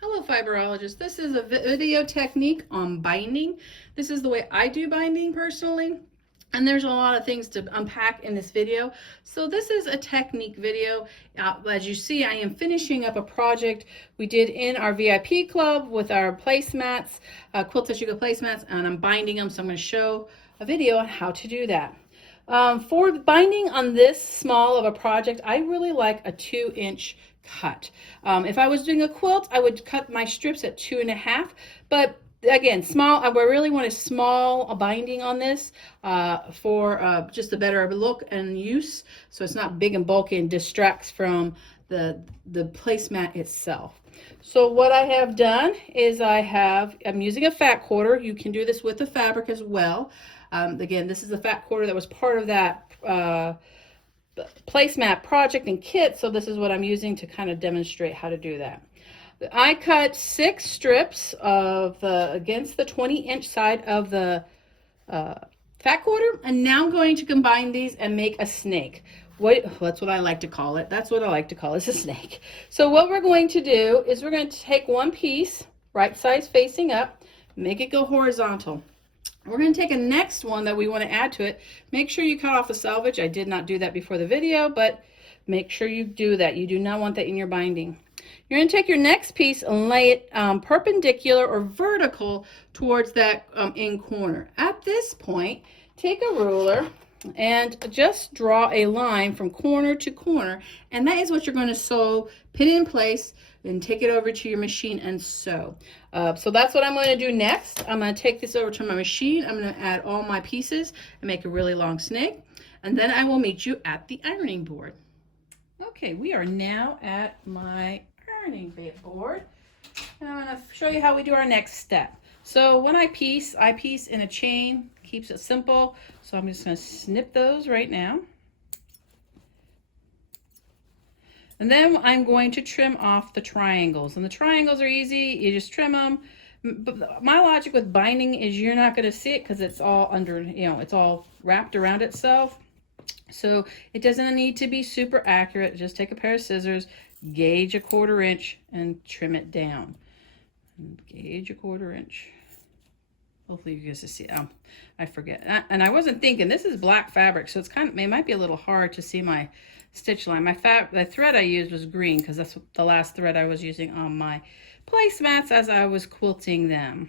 Hello fibrologists, this is a video technique on binding. This is the way I do binding personally. And there's a lot of things to unpack in this video. So this is a technique video. As you see, I am finishing up a project we did in our VIP club with our placemats, Quilt placemats, and I'm binding them. So I'm going to show a video on how to do that. For binding on this small of a project, I really like a 2-inch cut. If I was doing a quilt, I would cut my strips at 2.5, but again, small, I really want a small binding on this for just a better look and use, so it's not big and bulky and distracts from the placemat itself. So what I have done is I'm using a fat quarter. You can do this with the fabric as well. Again, this is the fat quarter that was part of that placemat project and kit, so this is what I'm using to kind of demonstrate how to do that. I cut 6 strips of against the 20-inch side of the fat quarter, and now I'm going to combine these and make a snake. That's what I like to call it. That's what I like to call it, a snake. So what we're going to do is we're going to take one piece, right size facing up, make it go horizontal. We're going to take a next one that we want to add to it. Make sure you cut off the selvage. I did not do that before the video, but make sure you do that. You do not want that in your binding. You're going to take your next piece and lay it perpendicular or vertical towards that end corner. At this point, take a ruler and just draw a line from corner to corner, and that is what you're going to sew, pin it in place, and take it over to your machine and sew. So that's what I'm going to do next. I'm going to take this over to my machine. I'm going to add all my pieces and make a really long snake, and then I will meet you at the ironing board. Okay, we are now at my ironing board, and I'm going to show you how we do our next step. So when I piece in a chain, keeps it simple. So I'm just going to snip those right now. And then I'm going to trim off the triangles. And the triangles are easy, you just trim them. But my logic with binding is you're not going to see it because it's all under, it's all wrapped around itself. So it doesn't need to be super accurate. Just take a pair of scissors, gauge a 1/4 inch, and trim it down. And gauge a 1/4 inch. Hopefully you guys can see. I forget. And I wasn't thinking, this is black fabric, so it might be a little hard to see my stitch line. The thread I used was green because that's the last thread I was using on my placemats as I was quilting them.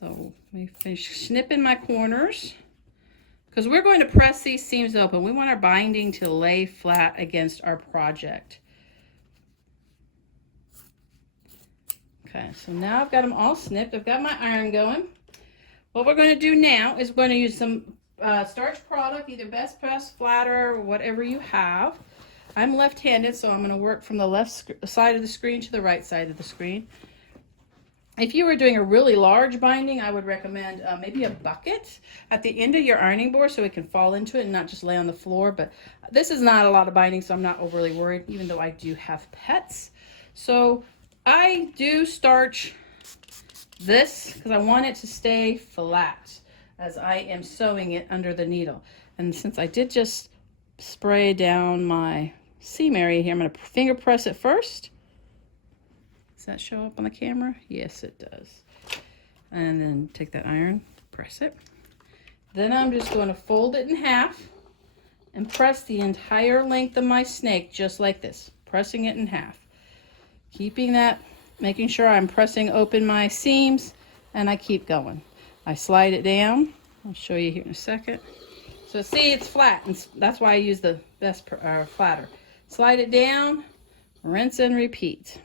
So let me finish snipping my corners because we're going to press these seams open. We want our binding to lay flat against our project. Okay, so now I've got them all snipped. I've got my iron going. What we're going to do now is we're going to use some starch product, either Best Press, Flatter, or whatever you have. I'm left-handed, so I'm going to work from the left side of the screen to the right side of the screen. If you were doing a really large binding, I would recommend maybe a bucket at the end of your ironing board so it can fall into it and not just lay on the floor. But this is not a lot of binding, so I'm not overly worried, even though I do have pets. So I do starch this because I want it to stay flat as I am sewing it under the needle. And since I did just spray down my seam area here, I'm going to finger press it first. Does that show up on the camera? Yes, it does. And then take that iron, press it. Then I'm just going to fold it in half and press the entire length of my snake just like this, pressing it in half. Keeping that, making sure I'm pressing open my seams, and I keep going. I slide it down. I'll show you here in a second. So see, it's flat, and that's why I use the flatter. Slide it down, rinse and repeat.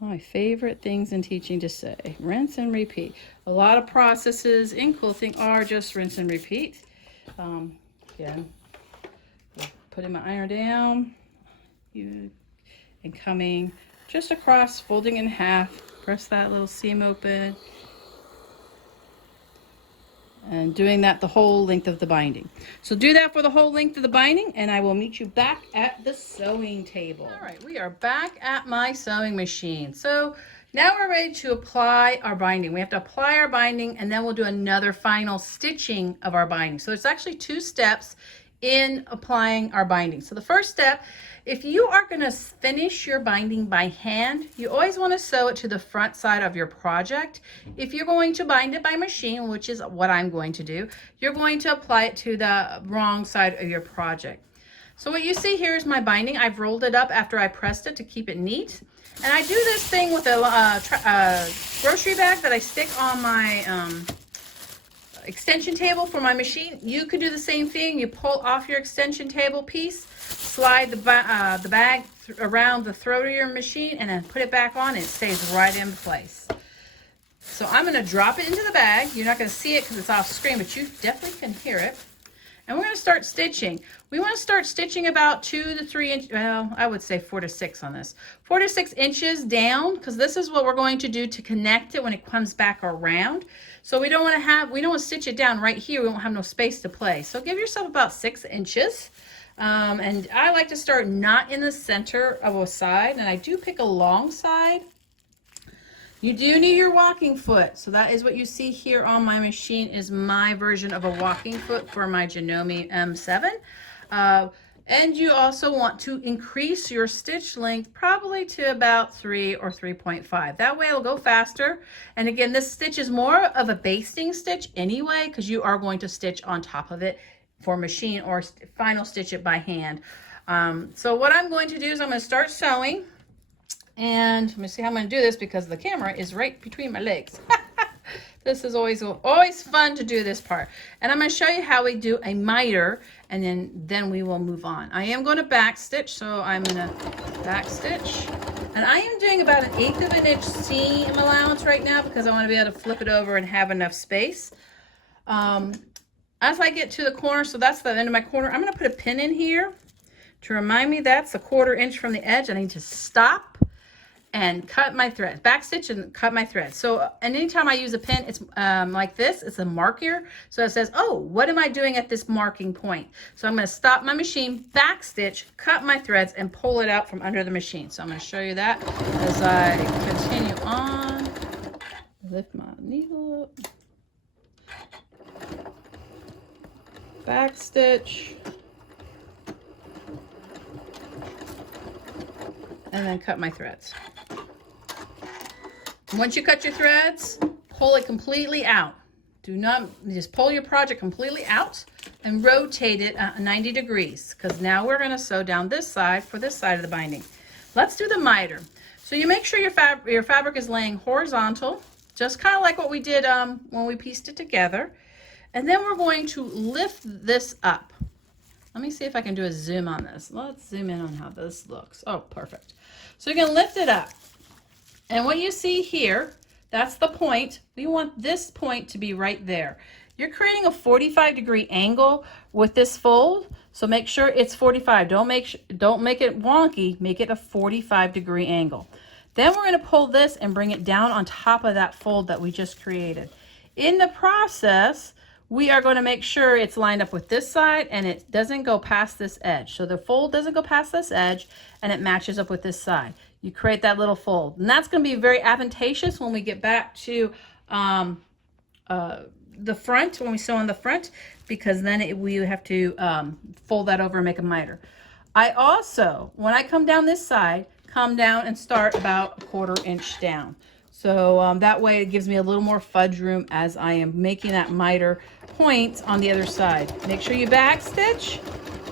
My favorite things in teaching to say, rinse and repeat. A lot of processes in quilting are just rinse and repeat. Again, putting my iron down, and coming just across, folding in half, press that little seam open, and doing that the whole length of the binding. So do that for the whole length of the binding, and I will meet you back at the sewing table. All right, we are back at my sewing machine. So now we're ready to apply our binding. We have to apply our binding, and then we'll do another final stitching of our binding. So it's actually 2 steps in applying our binding. So the first step, if you are going to finish your binding by hand, you always want to sew it to the front side of your project. If you're going to bind it by machine, which is what I'm going to do, you're going to apply it to the wrong side of your project. So what you see here is my binding. I've rolled it up after I pressed it to keep it neat. And I do this thing with a grocery bag that I stick on my extension table for my machine. You could do the same thing. You pull off your extension table piece, slide the bag around the throat of your machine, and then put it back on, and it stays right in place. So I'm going to drop it into the bag. You're not going to see it because it's off screen, but you definitely can hear it. And we're going to start stitching. We want to start stitching about 2 to 3 inches, well, I would say 4 to 6 on this. 4 to 6 inches down, because this is what we're going to do to connect it when it comes back around. So we don't want to stitch it down right here. We won't have no space to play. So give yourself about 6 inches. And I like to start not in the center of a side, and I do pick a long side. You do need your walking foot. So that is what you see here on my machine, is my version of a walking foot for my Janome M7. And you also want to increase your stitch length probably to about 3 or 3.5. That way it'll go faster. And again, this stitch is more of a basting stitch anyway, because you are going to stitch on top of it for machine or final stitch it by hand. So what I'm going to do is I'm going to start sewing. And let me see how I'm going to do this, because the camera is right between my legs. This is always fun to do this part. And I'm going to show you how we do a miter, and then we will move on. I am going to back stitch, so I'm going to back stitch. And I am doing about 1/8 of an inch seam allowance right now, because I want to be able to flip it over and have enough space. As I get to the corner, so that's the end of my corner, I'm going to put a pin in here to remind me that's a 1/4 inch from the edge. I need to stop and cut my thread, back stitch and cut my thread. So, and anytime I use a pin, it's like this, it's a marker. So it says, oh, what am I doing at this marking point? So I'm going to stop my machine, back stitch, cut my threads, and pull it out from under the machine. So I'm going to show you that as I continue on. Lift my needle up, back stitch, and then cut my threads. Once you cut your threads, pull it completely out. Do not just pull your project completely out and rotate it 90 degrees, because now we're going to sew down this side for this side of the binding. Let's do the miter. So you make sure your fabric is laying horizontal, just kind of like what we did when we pieced it together. And then we're going to lift this up. Let me see if I can do a zoom on this. Let's zoom in on how this looks. Oh, perfect. So you're going to lift it up. And what you see here, that's the point. We want this point to be right there. You're creating a 45-degree angle with this fold, so make sure it's 45. Don't make it wonky. Make it a 45-degree angle. Then we're going to pull this and bring it down on top of that fold that we just created. In the process, we are going to make sure it's lined up with this side and it doesn't go past this edge. So the fold doesn't go past this edge and it matches up with this side. You create that little fold, and that's going to be very advantageous when we get back to the front, when we sew on the front, because then we have to fold that over and make a miter. I also, when I come down this side, come down and start about 1/4 inch down. So that way it gives me a little more fudge room as I am making that miter point on the other side. Make sure you back stitch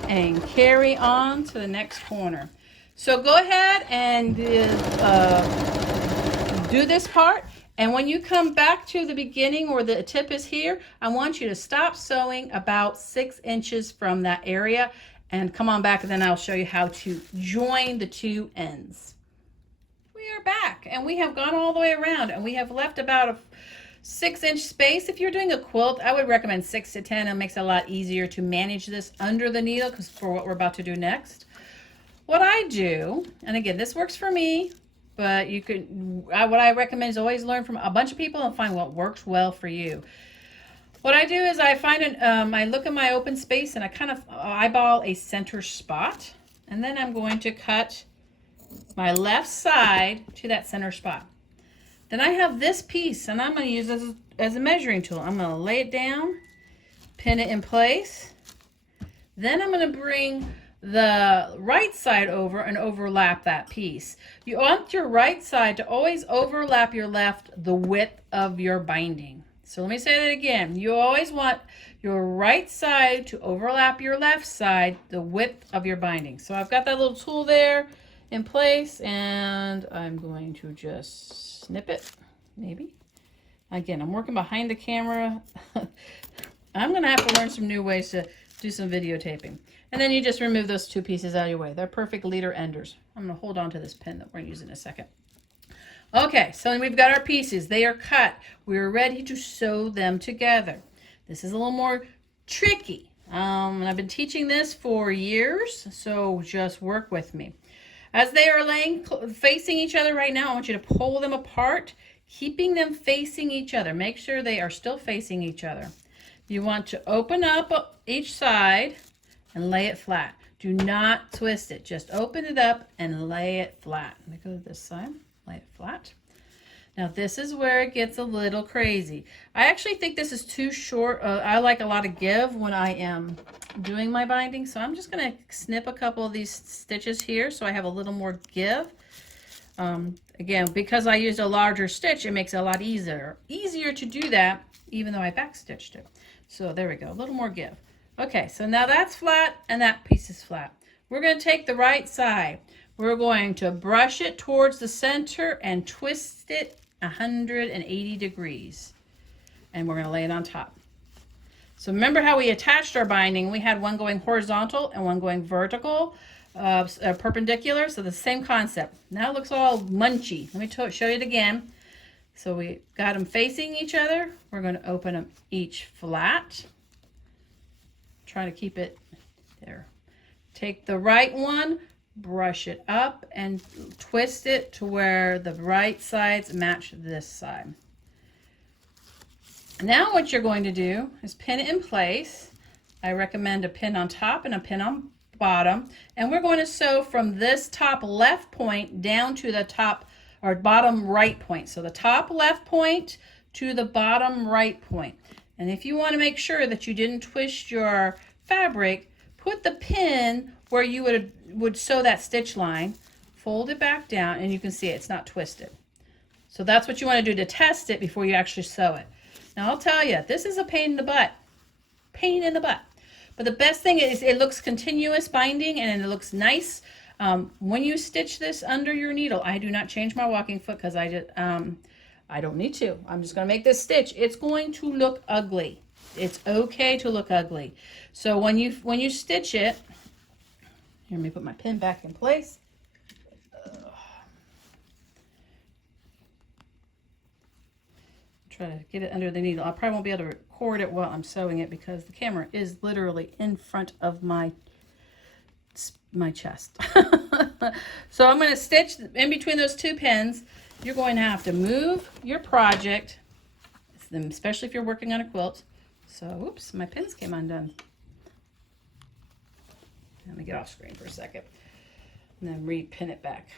and carry on to the next corner. So go ahead and do this part. And when you come back to the beginning where the tip is here, I want you to stop sewing about 6 inches from that area and come on back, and then I'll show you how to join the two ends. We are back, and we have gone all the way around, and we have left about a 6-inch space. If you're doing a quilt, I would recommend 6 to 10. It makes it a lot easier to manage this under the needle, because for what we're about to do next. What I do, and again, this works for me, but you could, what I recommend is always learn from a bunch of people and find what works well for you. What I do is I find I look at my open space and I kind of eyeball a center spot, and then I'm going to cut my left side to that center spot. Then I have this piece, and I'm going to use this as a measuring tool. I'm going to lay it down, pin it in place, Then I'm going to bring the right side over and overlap that piece. You want your right side to always overlap your left the width of your binding. So let me say that again. You always want your right side to overlap your left side the width of your binding. So I've got that little tool there in place, and I'm going to just snip it, maybe. Again, I'm working behind the camera. I'm going to have to learn some new ways to do some videotaping. And then you just remove those two pieces out of your way. They're perfect leader enders. I'm going to hold on to this pin that we're going to use in a second. Okay, so we've got our pieces. They are cut. We're ready to sew them together. This is a little more tricky. And I've been teaching this for years, so just work with me. As they are laying facing each other right now, I want you to pull them apart, keeping them facing each other. Make sure they are still facing each other. You want to open up each side and lay it flat. Do not twist it. Just open it up and lay it flat. Let me go to this side. Lay it flat. Now this is where it gets a little crazy. I actually think this is too short. I like a lot of give when I am doing my binding. So I'm just going to snip a couple of these stitches here so I have a little more give. Again, because I used a larger stitch, it makes it a lot easier to do that, even though I back stitched it. So there we go, a little more give. Okay, so now that's flat and that piece is flat. We're going to take the right side. We're going to brush it towards the center and twist it 180 degrees. And we're going to lay it on top. So remember how we attached our binding? We had one going horizontal and one going vertical, perpendicular. So the same concept. Now it looks all munchy. Let me show you it again. So we got them facing each other. We're going to open them each flat. Try to keep it there. Take the right one, brush it up and twist it to where the right sides match this side. Now what you're going to do is pin it in place. I recommend a pin on top and a pin on bottom. And we're going to sew from this top left point down to the top or bottom right point. So the top left point to the bottom right point. And if you want to make sure that you didn't twist your fabric, put the pin where you would sew that stitch line, fold it back down, and you can see it's not twisted. So that's what you want to do to test it before you actually sew it. Now I'll tell you, this is a pain in the butt. Pain in the butt. But the best thing is it looks continuous binding and it looks nice. When you stitch this under your needle, I do not change my walking foot because I don't need to. I'm just going to make this stitch. It's going to look ugly. It's okay to look ugly. So when you stitch it, here, let me put my pin back in place. Try to get it under the needle. I probably won't be able to record it while I'm sewing it because the camera is literally in front of my chest. So I'm going to stitch in between those two pins. You're going to have to move your project, especially if you're working on a quilt. So, oops, my pins came undone. Let me get off screen for a second and then re-pin it back.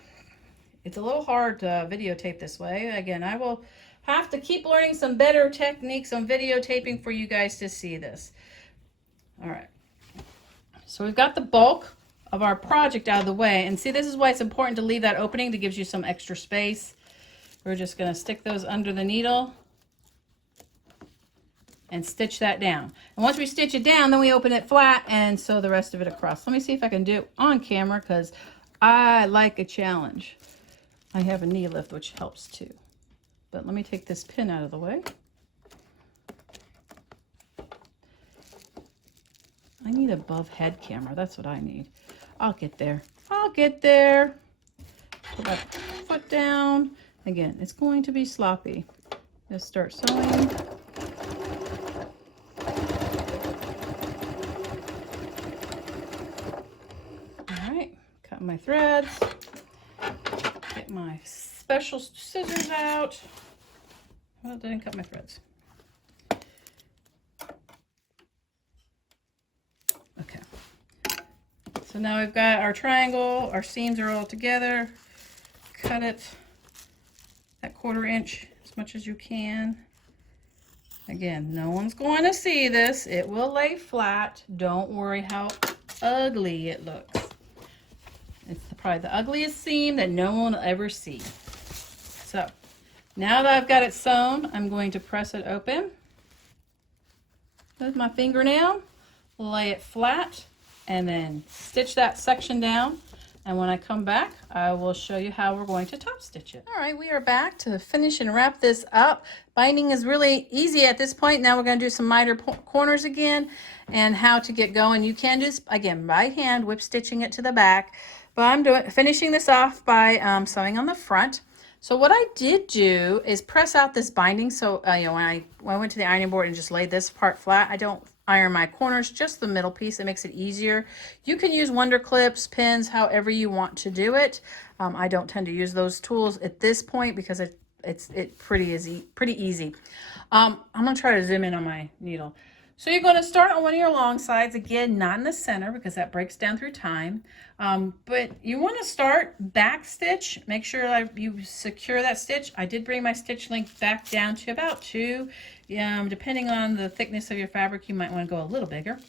It's a little hard to videotape this way. Again, I will have to keep learning some better techniques on videotaping for you guys to see this. All right. So we've got the bulk of our project out of the way. And see, this is why it's important to leave that opening that gives you some extra space. We're just going to stick those under the needle and stitch that down. And once we stitch it down, then we open it flat and sew the rest of it across. Let me see if I can do it on camera because I like a challenge. I have a knee lift, which helps too. But let me take this pin out of the way. I need a above head camera. That's what I need. I'll get there. I'll get there. Put my foot down. Again, it's going to be sloppy. Just start sewing. All right, cut my threads. Get my special scissors out. Well, it didn't cut my threads. Okay. So now we've got our triangle. Our seams are all together. Cut it at 1/4 inch as much as you can. Again, no one's going to see this. It will lay flat. Don't worry how ugly it looks. It's probably the ugliest seam that no one will ever see. So now that I've got it sewn, I'm going to press it open with my fingernail, lay it flat, and then stitch that section down. And when I come back, I will show you how we're going to top stitch it. All right, we are back to finish and wrap this up. Binding is really easy at this point. Now we're going to do some miter corners again and how to get going. You can just, again, by hand, whip stitching it to the back. But I'm finishing this off by sewing on the front. So what I did do is press out this binding. So when I went to the ironing board and just laid this part flat, I don't iron my corners, just the middle piece. It makes it easier. You can use Wonder Clips, pins, however you want to do it. I don't tend to use those tools at this point because it's pretty easy. I'm gonna try to zoom in on my needle. So you're going to start on one of your long sides, again, not in the center because that breaks down through time. But you want to start back stitch. Make sure you secure that stitch. I did bring my stitch length back down to about 2. Depending on the thickness of your fabric, you might want to go a little bigger.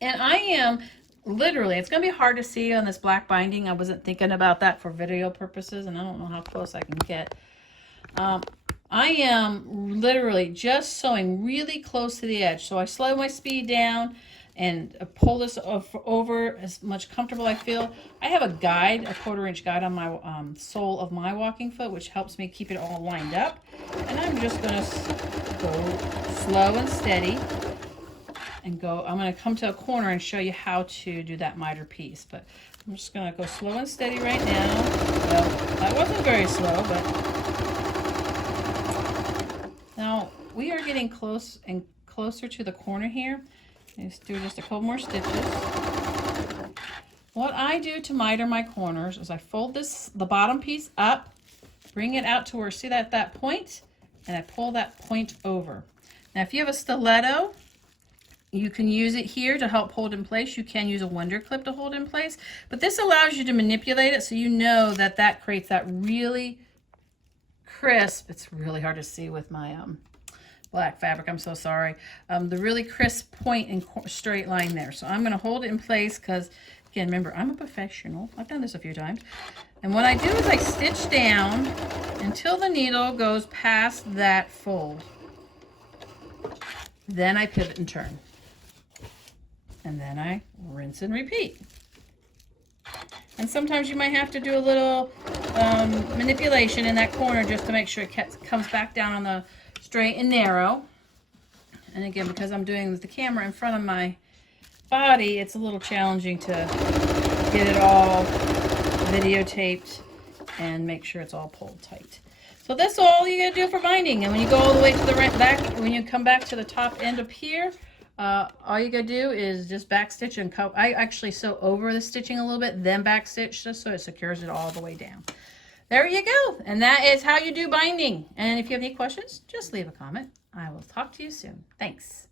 And I am literally, it's going to be hard to see on this black binding. I wasn't thinking about that for video purposes, and I don't know how close I can get. I am literally just sewing really close to the edge. So I slow my speed down and pull this over as much comfortable I feel. I have a guide, a 1/4 inch guide on my sole of my walking foot, which helps me keep it all lined up. And I'm just going to go slow and steady and go. I'm going to come to a corner and show you how to do that miter piece. But I'm just going to go slow and steady right now. Well, that wasn't very slow, but now we are getting close and closer to the corner here. Let's do just a couple more stitches. What I do to miter my corners is I fold the bottom piece up, bring it out to where, see that point, and I pull that point over. Now if you have a stiletto, you can use it here to help hold in place. You can use a Wonder Clip to hold in place, but this allows you to manipulate it so you know that creates that really crisp, it's really hard to see with my black fabric, I'm so sorry, the really crisp point and straight line there. So I'm going to hold it in place because, again, remember, I'm a professional. I've done this a few times. And what I do is I stitch down until the needle goes past that fold. Then I pivot and turn. And then I rinse and repeat. And sometimes you might have to do a little manipulation in that corner just to make sure it comes back down on the straight and narrow. And again, because I'm doing the camera in front of my body, it's a little challenging to get it all videotaped and make sure it's all pulled tight. So that's all you gotta do for binding. And when you go all the way to the back, when you come back to the top end up here, all you gotta do is just back stitch and cut. I actually sew over the stitching a little bit, then back stitch just so it secures it all the way down. There you go. And that is how you do binding. And if you have any questions, just leave a comment. I will talk to you soon. Thanks.